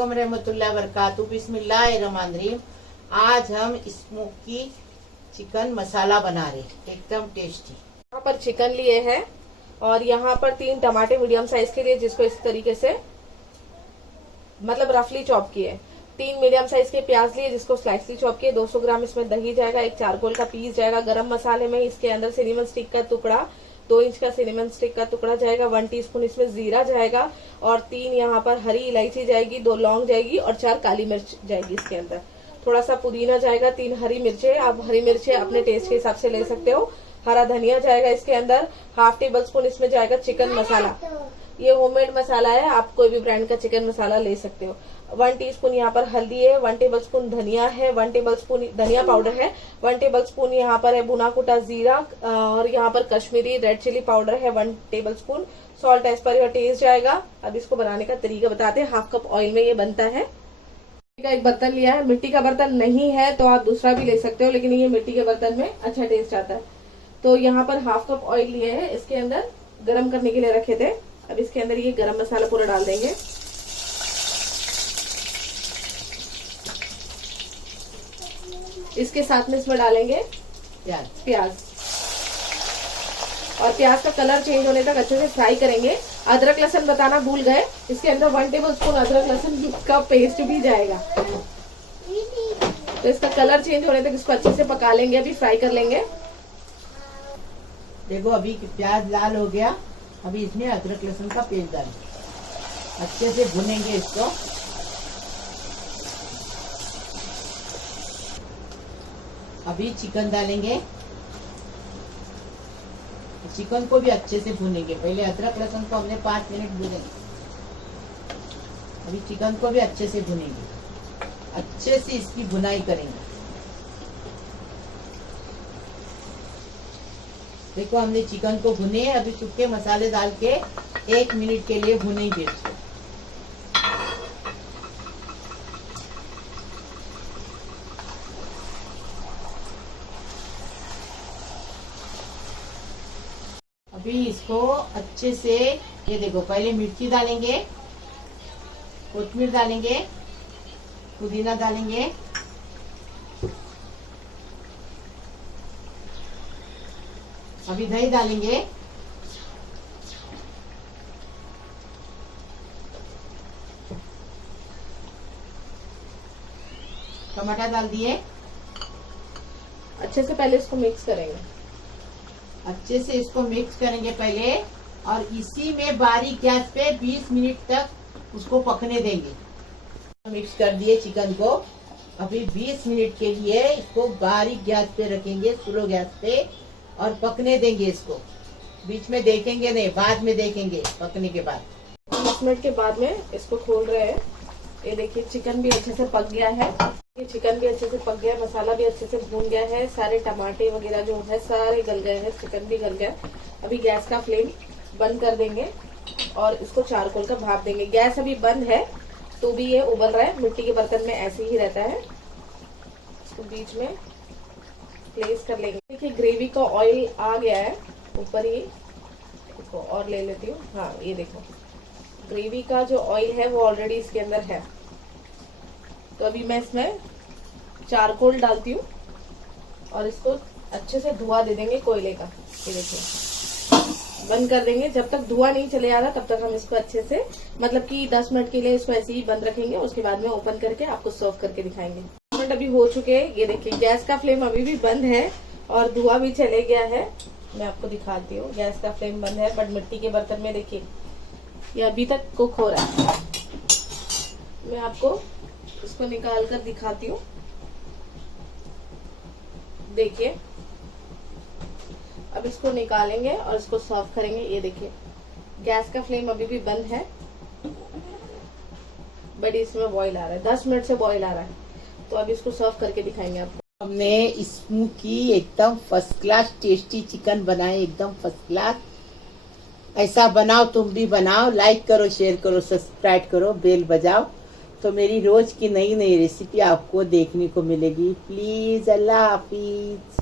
अलैकुम रहमतुल्लाहि व बरकातहू। बिस्मिल्लाहिर्रहमानिर्रहीम। आज हम स्मोकी चिकन मसाला बना रहे, एकदम टेस्टी। यहाँ पर चिकन लिए हैं और यहाँ पर 3 टमाटे मीडियम साइज के लिए, जिसको इस तरीके से मतलब रफली चॉप किए। 3 मीडियम साइज के प्याज लिए, जिसको स्लाइसली चॉप किए। 200 ग्राम इसमें दही जाएगा, 1 चारकोल का पीस जाएगा। गरम मसाले में इसके अंदर सिनेमन स्टिक का टुकड़ा, 2 इंच का सिनेमन स्टिक का टुकड़ा जाएगा। 1 टीस्पून इसमें जीरा जाएगा और 3 यहाँ पर हरी इलायची जाएगी, 2 लौंग जाएगी और 4 काली मिर्च जाएगी इसके अंदर। थोड़ा सा पुदीना जाएगा, 3 हरी मिर्चें। आप हरी मिर्चें अपने टेस्ट के हिसाब से ले सकते हो। हरा धनिया जाएगा इसके अंदर। हाफ टेबल स्पून इसमें जाएगा चिकन मसाला। ये होममेड मसाला है, आप कोई भी ब्रांड का चिकन मसाला ले सकते हो। 1 टीस्पून यहाँ पर हल्दी है, 1 टेबल स्पून धनिया है, 1 टेबल स्पून धनिया पाउडर है, 1 टेबल स्पून यहाँ पर है भुना कुटा जीरा और यहाँ पर कश्मीरी रेड चिली पाउडर है 1 tablespoon. Salt as per your taste जाएगा। अब इसको बनाने का तरीका बताते हैं। 1/2 कप ऑयल में ये बनता है। एक बर्तन लिया है, मिट्टी का बर्तन नहीं है तो आप दूसरा भी ले सकते हो, लेकिन ये मिट्टी के बर्तन में अच्छा टेस्ट आता है। तो यहाँ पर 1/2 कप ऑयल लिए है, इसके अंदर गरम करने के लिए रखे थे। अब इसके अंदर ये गरम मसाला पूरा डाल देंगे। इसके साथ में इसमें डालेंगे प्याज और प्याज का कलर चेंज होने तक अच्छे से फ्राई करेंगे। अदरक लहसुन बताना भूल गए, इसके अंदर 1 टेबल स्पून अदरक लहसुन का पेस्ट भी जाएगा। तो इसका कलर चेंज होने तक इसको अच्छे से पका लेंगे, अभी फ्राई कर लेंगे। देखो अभी प्याज लाल हो गया, अभी इसमें अदरक लहसुन का पेस्ट डालेंगे, अच्छे से भुनेंगे इसको। अभी चिकन डालेंगे, चिकन को भी अच्छे से भुनेंगे। पहले अदरक लहसुन को हमने 5 मिनट भुनेंगे, अभी चिकन को भी अच्छे से भुनेंगे, अच्छे से इसकी भुनाई करेंगे। देखो हमने चिकन को भुने, अभी सूखे मसाले डाल के 1 मिनट के लिए भुनेंगे इसको। अभी इसको अच्छे से, ये देखो पहले मिर्ची डालेंगे, कोथमीर डालेंगे, पुदीना डालेंगे, अभी दही डालेंगे, टमाटर डाल दिए। अच्छे से पहले इसको मिक्स करेंगे, अच्छे से इसको मिक्स करेंगे पहले, और इसी में बारीक गैस पे 20 मिनट तक उसको पकने देंगे। मिक्स कर दिए चिकन को, अभी 20 मिनट के लिए इसको बारीक गैस पे रखेंगे, स्लो गैस पे, और पकने देंगे इसको। बीच में देखेंगे नहीं, बाद में देखेंगे पकने के बाद। 20 मिनट के बाद में इसको खोल रहे हैं। ये देखिए चिकन भी अच्छे से पक गया है, ये चिकन भी अच्छे से पक गया है, मसाला भी अच्छे से भून गया है, सारे टमाटे वगैरह जो है सारे गल गए हैं, चिकन भी गल गया। अभी गैस का फ्लेम बंद कर देंगे और इसको चारकोल का भाप देंगे। गैस अभी बंद है तो भी ये उबल रहा है, मिट्टी के बर्तन में ऐसे ही रहता है। इसको बीच में प्लेस कर लेंगे। देखिए ग्रेवी का ऑयल आ गया है ऊपर ही, देखो और ले लेती हूँ। हाँ ये देखो ग्रेवी का जो ऑयल है वो ऑलरेडी इसके अंदर है। तो अभी मैं इसमें चारकोल डालती हूँ और इसको अच्छे से धुआं दे देंगे कोयले का। ये देखिए बंद कर देंगे, जब तक धुआं नहीं चले आ रहा तब तक हम इसको अच्छे से, मतलब कि 10 मिनट के लिए इसको ऐसे ही बंद रखेंगे। उसके बाद में ओपन करके आपको सर्व करके दिखाएंगे। 10 मिनट अभी हो चुके हैं। ये देखिए गैस का फ्लेम अभी भी बंद है और धुआं भी चले गया है। मैं आपको दिखाती हूँ, गैस का फ्लेम बंद है बट मिट्टी के बर्तन में देखिए ये अभी तक कुक हो रहा है। मैं आपको इसको निकाल कर दिखाती हूँ। देखिए अब इसको निकालेंगे और इसको सर्व करेंगे। ये देखिए गैस का फ्लेम अभी भी बंद है बट इसमें बॉईल आ रहा है, 10 मिनट से बॉईल आ रहा है। तो अब इसको सर्व करके दिखाएंगे आपको। हमने स्मोकी एकदम फर्स्ट क्लास टेस्टी चिकन बनाए, एकदम फर्स्ट क्लास। ऐसा बनाओ, तुम भी बनाओ। लाइक करो, शेयर करो, सब्सक्राइब करो, बेल बजाओ, तो मेरी रोज की नई नई रेसिपी आपको देखने को मिलेगी। प्लीज, अल्लाह हाफिज।